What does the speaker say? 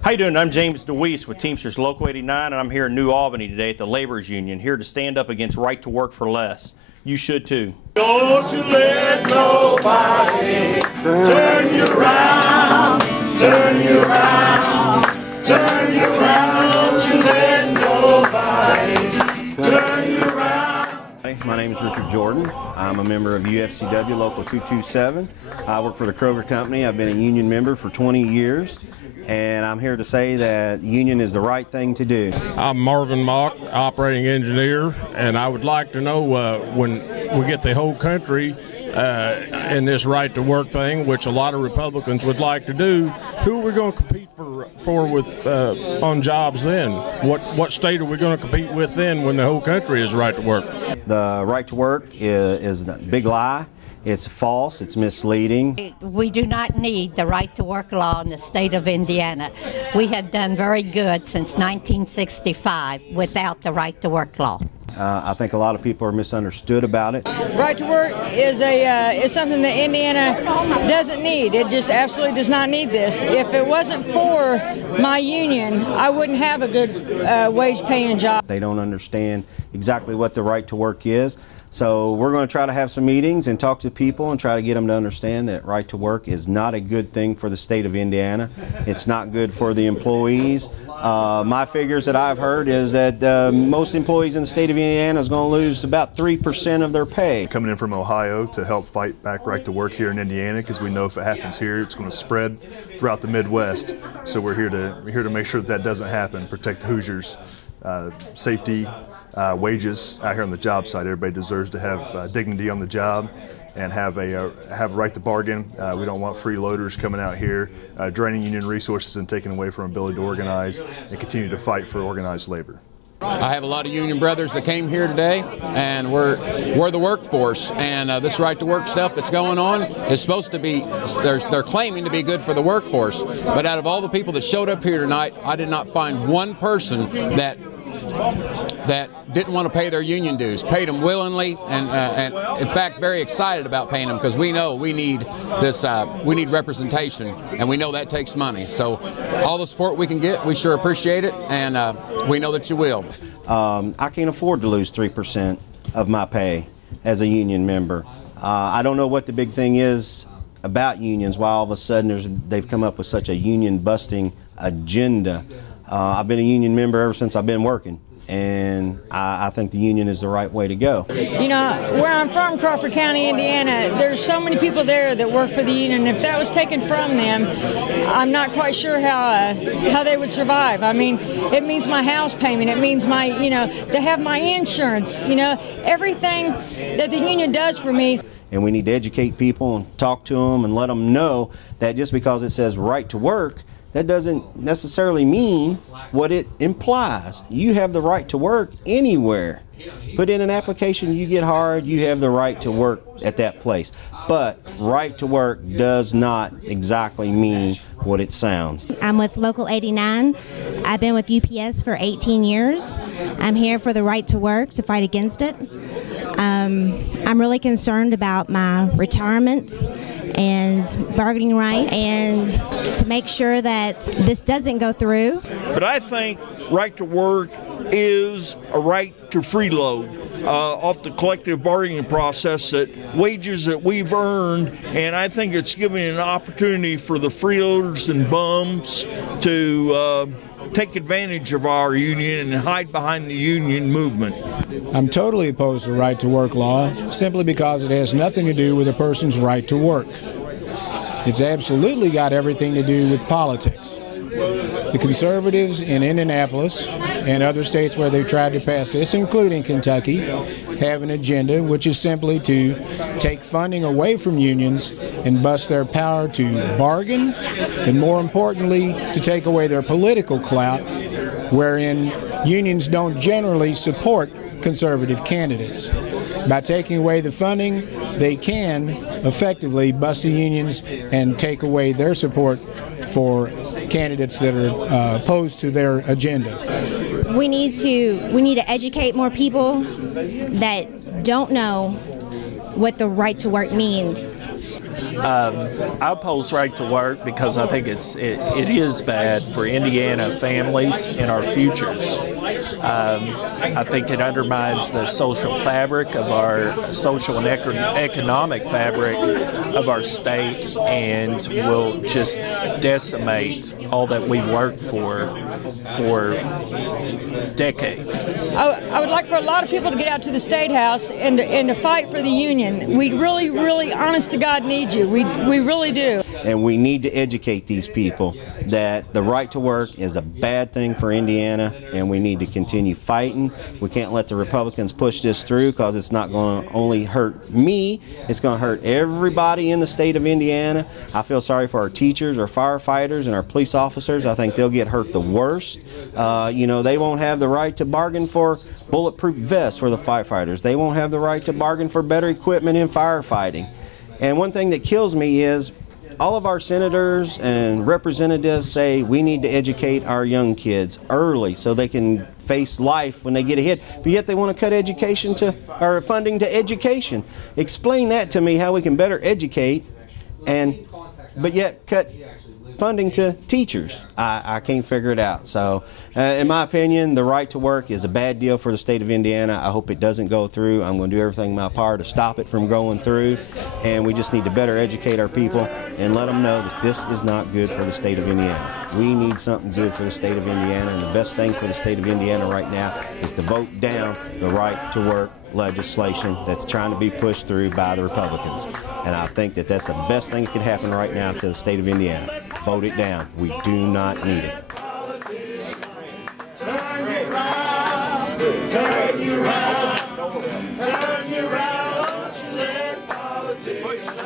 How you doing? I'm James DeWeese with Teamsters Local 89, and I'm here in New Albany today at the Laborers Union, here to stand up against right to work for less. You should too. Don't you let nobody turn you around, turn you around, turn you around. Don't you let nobody turn you around. My name is Richard Jordan. I'm a member of UFCW Local 227. I work for the Kroger Company. I've been a union member for 20 years. And I'm here to say that union is the right thing to do. I'm Marvin Mock, operating engineer, and I would like to know when we get the whole country in this right to work thing, which a lot of Republicans would like to do, who are we going to compete for with on jobs then? What state are we going to compete with then when the whole country is right to work? The right to work is a big lie. It's false, it's misleading. We do not need the right to work law in the state of Indiana. We have done very good since 1965 without the right to work law. I think a lot of people are misunderstood about it. Right to work is something that Indiana doesn't need. It just absolutely does not need this. If it wasn't for my union, I wouldn't have a good wage-paying job. They don't understand exactly what the right to work is. So we're going to try to have some meetings and talk to people and try to get them to understand that right to work is not a good thing for the state of Indiana. It's not good for the employees. My figures that I've heard is that most employees in the state of Indiana is going to lose about 3% of their pay. Coming in from Ohio to help fight back right to work here in Indiana, because we know if it happens here, it's going to spread throughout the Midwest. So we're here to make sure that doesn't happen, protect the Hoosiers' safety, wages out here on the job site. Everybody deserves to have dignity on the job and have a right to bargain. We don't want freeloaders coming out here, draining union resources and taking away from our ability to organize and continue to fight for organized labor. I have a lot of union brothers that came here today, and we're the workforce, and this right to work stuff that's going on is supposed to be, they're claiming to be good for the workforce, but out of all the people that showed up here tonight, I did not find one person that didn't want to pay their union dues, paid them willingly, and in fact very excited about paying them, because we know we need this, we need representation, and we know that takes money. So all the support we can get, we sure appreciate it, and we know that you will. I can't afford to lose 3% of my pay as a union member. I don't know what the big thing is about unions, why all of a sudden they've come up with such a union busting agenda. I've been a union member ever since I've been working, and I think the union is the right way to go. You know, where I'm from, Crawford County, Indiana, there's so many people there that work for the union. If that was taken from them, I'm not quite sure how they would survive. I mean, it means my house payment, it means my, to have my insurance, everything that the union does for me. And we need to educate people and talk to them and let them know that just because it says right to work, that doesn't necessarily mean what it implies. You have the right to work anywhere. Put in an application, you get hired, you have the right to work at that place. But right to work does not exactly mean what it sounds. I'm with Local 89. I've been with UPS for 18 years. I'm here for the right to work, to fight against it. I'm really concerned about my retirement and bargaining rights, and to make sure that this doesn't go through. But I think right to work is a right to freeload off the collective bargaining process, that wages that we've earned, and I think it's giving an opportunity for the freeloaders and bums to take advantage of our union and hide behind the union movement. I'm totally opposed to right to work law simply because it has nothing to do with a person's right to work. It's absolutely got everything to do with politics. The conservatives in Indianapolis and other states where they've tried to pass this, including Kentucky, have an agenda which is simply to take funding away from unions and bust their power to bargain, and more importantly, to take away their political clout, wherein unions don't generally support conservative candidates. By taking away the funding, they can effectively bust the unions and take away their support for candidates that are opposed to their agenda. We need to educate more people that don't know what the right to work means. I oppose right to work because I think it is bad for Indiana families and our futures. I think it undermines the social fabric of our social and economic fabric of our state, and will just decimate all that we've worked for decades. I would like for a lot of people to get out to the State House and to fight for the union. We really, really, honest to God, need you. We really do. And we need to educate these people that the right to work is a bad thing for Indiana, and we need to continue fighting. We can't let the Republicans push this through, because it's not going to only hurt me, it's going to hurt everybody in the state of Indiana. I feel sorry for our teachers, our firefighters, and our police officers. I think they'll get hurt the worst. They won't have the right to bargain for bulletproof vests for the firefighters. They won't have the right to bargain for better equipment in firefighting. And one thing that kills me is all of our senators and representatives say we need to educate our young kids early so they can face life when they get ahead, but yet they want to cut funding to education. Explain that to me, how we can better educate, but yet cut funding to teachers. I can't figure it out. So in my opinion, the right to work is a bad deal for the state of Indiana. I hope it doesn't go through. I'm going to do everything in my power to stop it from going through, and we just need to better educate our people and let them know that this is not good for the state of Indiana. We need something good for the state of Indiana, and the best thing for the state of Indiana right now is to vote down the right to work legislation that's trying to be pushed through by the Republicans. And I think that that's the best thing that could happen right now to the state of Indiana. Vote it down. We do not need it. Turn you round, turn you round, turn you round, don't you let politics